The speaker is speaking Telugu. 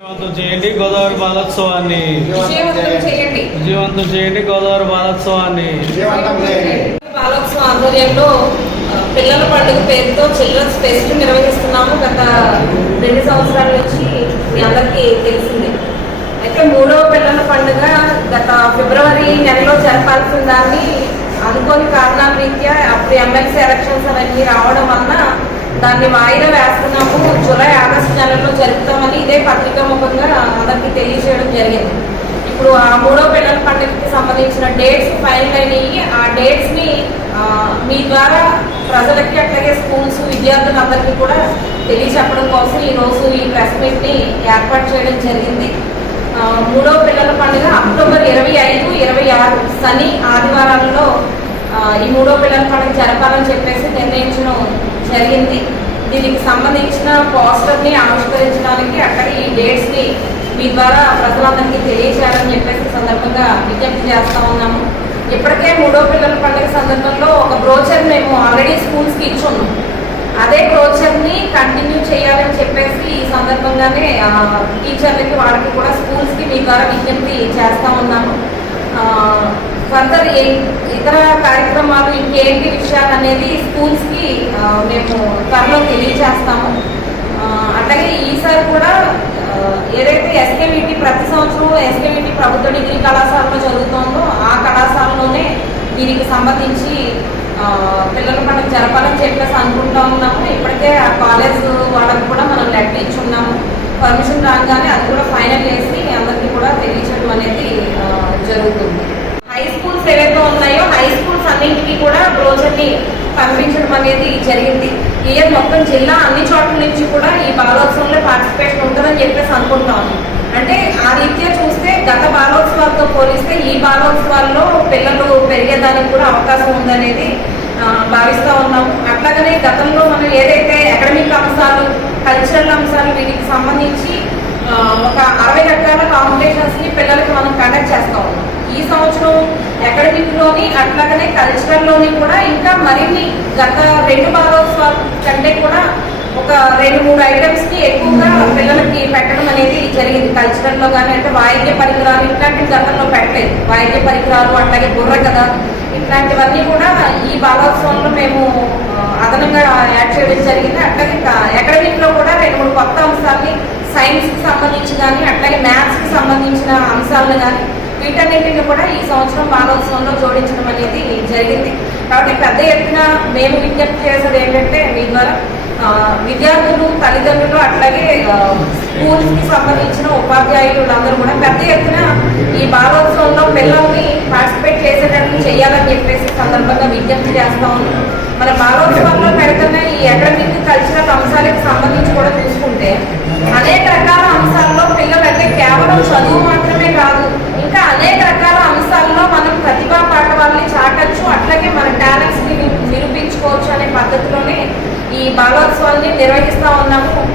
విజయవంతం చేయండి గోదావరి బాలోత్సవాన్ని. విజయవంతం చేయండి. గోదావరి బాలోత్సవాన్ని. బాలోత్సవం ఆధ్వర్యంలో పిల్లల పండుగ పేరుతో చిల్డ్రన్స్ ఫెస్ట్ నిర్వహిస్తున్నాము గత రెండు సంవత్సరాల నుంచి మీ అందరికీ తెలిసిందే. అయితే మూడవ పిల్లల పండుగ గత ఫిబ్రవరి నెలలో జరపాల్సిన దాన్ని అనుకోని కారణాల రీత్యా అప్పుడు ఎమ్మెల్సీ ఎలక్షన్స్ అవన్నీ రావడం వలన దాన్ని వాయిదా వేస్తున్నాము జూలై ఆగస్టు నెలలో జరుపుతామని ఇదే పత్రికా ముఖంగా అందరికీ తెలియజేయడం జరిగింది. ఇప్పుడు ఆ మూడో పిల్లల పండుగకి సంబంధించిన డేట్స్ ఫైనల్ అయినాయి. ఆ డేట్స్ని మీ ద్వారా ప్రజలకి అట్లాగే స్కూల్స్ విద్యార్థులందరికీ కూడా తెలియచెప్పడం కోసం ఈరోజు ఈ ప్రెస్ మీట్ని ఏర్పాటు చేయడం జరిగింది. మూడో పిల్లల పండుగ అక్టోబర్ ఇరవై ఐదు ఇరవై ఆరు శని ఆదివారాల్లో ఈ మూడో పిల్లల పండుగ జరపాలని చెప్పేసి నిర్ణయించడం జరిగింది. దీనికి సంబంధించిన పోస్టర్ని ఆవిష్కరించడానికి అక్కడ ఈ డేట్స్ని మీ ద్వారా ప్రజలందరికీ తెలియజేయాలని చెప్పేసి సందర్భంగా విజ్ఞప్తి చేస్తా ఉన్నాము. ఇప్పటికే మూడో పిల్లల పండుగ సందర్భంలో ఒక బ్రోచర్ మేము ఆల్రెడీ స్కూల్స్కి ఇచ్చున్నాం. అదే బ్రోచర్ని కంటిన్యూ చేయాలని చెప్పేసి ఈ సందర్భంగానే టీచర్లకి వాళ్ళకి కూడా స్కూల్స్కి మీ ద్వారా విజ్ఞప్తి చేస్తా ఉన్నాము. ఫర్దర్ ఇతర కార్యక్రమాలు ఇంకేంటి విషయాలు అనేది స్కూల్స్కి మేము త్వరలో తెలియజేస్తాము. అలాగే అట్లాగే ఈసారి కూడా ఏదైతే ఎస్కేవిటి ప్రతి సంవత్సరం ఎస్కేవిటి ప్రభుత్వ డిగ్రీ కళాశాలలో జరుగుతుందో ఆ కళాశాలలోనే దీనికి సంబంధించి పిల్లలు మనం జరపాలని చెప్పేసి అనుకుంటాము ఉన్నాము ఇప్పటికే ఆ కాలేజ్ వాళ్ళకి కూడా మనం లెటర్ ఇచ్చి ఉన్నాము పర్మిషన్ రాగానే అది కూడా ఫైనల్ చేసి అందరికీ కూడా తెలియచేయడం అనేది ఆ, జరుగుతుంది హై స్కూల్స్ ఏవైతే ఉన్నాయో హై స్కూల్స్ అన్నింటికి కూడా ని పంపించడం అనేది జరిగింది. ఈ ఇయర్ మొత్తం జిల్లా అన్ని చోట్ల నుంచి కూడా ఈ బాలోత్సవంలో పార్టిసిపేషన్ ఉంటుందని చెప్పేసి అనుకుంటాము. అంటే ఆ రీత్యా చూస్తే గత బాలోత్సవాలతో పోలిస్తే ఈ బాలోత్సవాల్లో పిల్లలు పెరిగేదానికి కూడా అవకాశం ఉందనేది భావిస్తూ ఉన్నాము. అట్లాగనే గతంలో మనం ఏదైతే అకాడమిక్ అంశాలు కల్చరల్ అంశాలు వీటికి సంబంధించి ఒక అరవై రకాల కాంపిటీషన్స్ని పిల్లలకి మనం కండక్ట్ చేస్తూ ఉన్నాం. ఈ సంవత్సరం అకాడమిక్లోని అట్లాగనే కల్చరల్లోని కూడా ఇంకా మరిన్ని గత రెండు బాలోత్సవాల కంటే కూడా ఒక రెండు మూడు ఐటమ్స్కి ఎక్కువగా పిల్లలకి పెట్టడం అనేది జరిగింది. కల్చరల్లో కానీ అంటే వాయిద్య పరికరాలు ఇట్లాంటివి గతంలో పెట్టలేదు. వాయిద్య పరికరాలు అట్లాగే బుర్ర కదా ఇట్లాంటివన్నీ కూడా ఈ బాలోత్సవంలో మేము అదనంగా యాడ్ చేయడం జరిగింది. అట్లాగే అకాడమిక్లో కూడా రెండు మూడు కొత్త అంశాలని సైన్స్కి సంబంధించి కానీ అట్లాగే మ్యాథ్స్కి సంబంధించిన అంశాలను కానీ వీటన్నింటిని కూడా ఈ సంవత్సరం బాలోత్సవంలో జోడించడం అనేది జరిగింది. కాబట్టి పెద్ద ఎత్తున మేము విజ్ఞప్తి చేసేది ఏంటంటే మీ ద్వారా విద్యార్థులు తల్లిదండ్రులు అట్లాగే స్కూల్స్కి సంబంధించిన ఉపాధ్యాయులు అందరూ కూడా పెద్ద ఎత్తున ఈ బాలోత్సవంలో పిల్లల్ని పార్టిసిపేట్ చేసేటట్లు చేయాలని చెప్పేసి సందర్భంగా విజ్ఞప్తి చేస్తా ఉన్నాం. మన బాలోత్సవంలో పెడుతున్న ఈ అకాడమిక్ కల్చరల్ అంశాలకు సంబంధించి కూడా చూసుకుంటే అనేక రకాల అంశాల్లో పిల్లలు అంటే కేవలం చదువు మాత్రమే కాదు ఇంకా అనేక రకాల అంశాల్లో మనం ప్రతిభా పాఠవాల్ని చాటచ్చు అట్లాగే మన టాలెంట్స్ని నిరూపించుకోవచ్చు అనే పద్ధతిలోనే ఈ బాలోత్సవాన్ని నిర్వహిస్తా ఉన్నాము.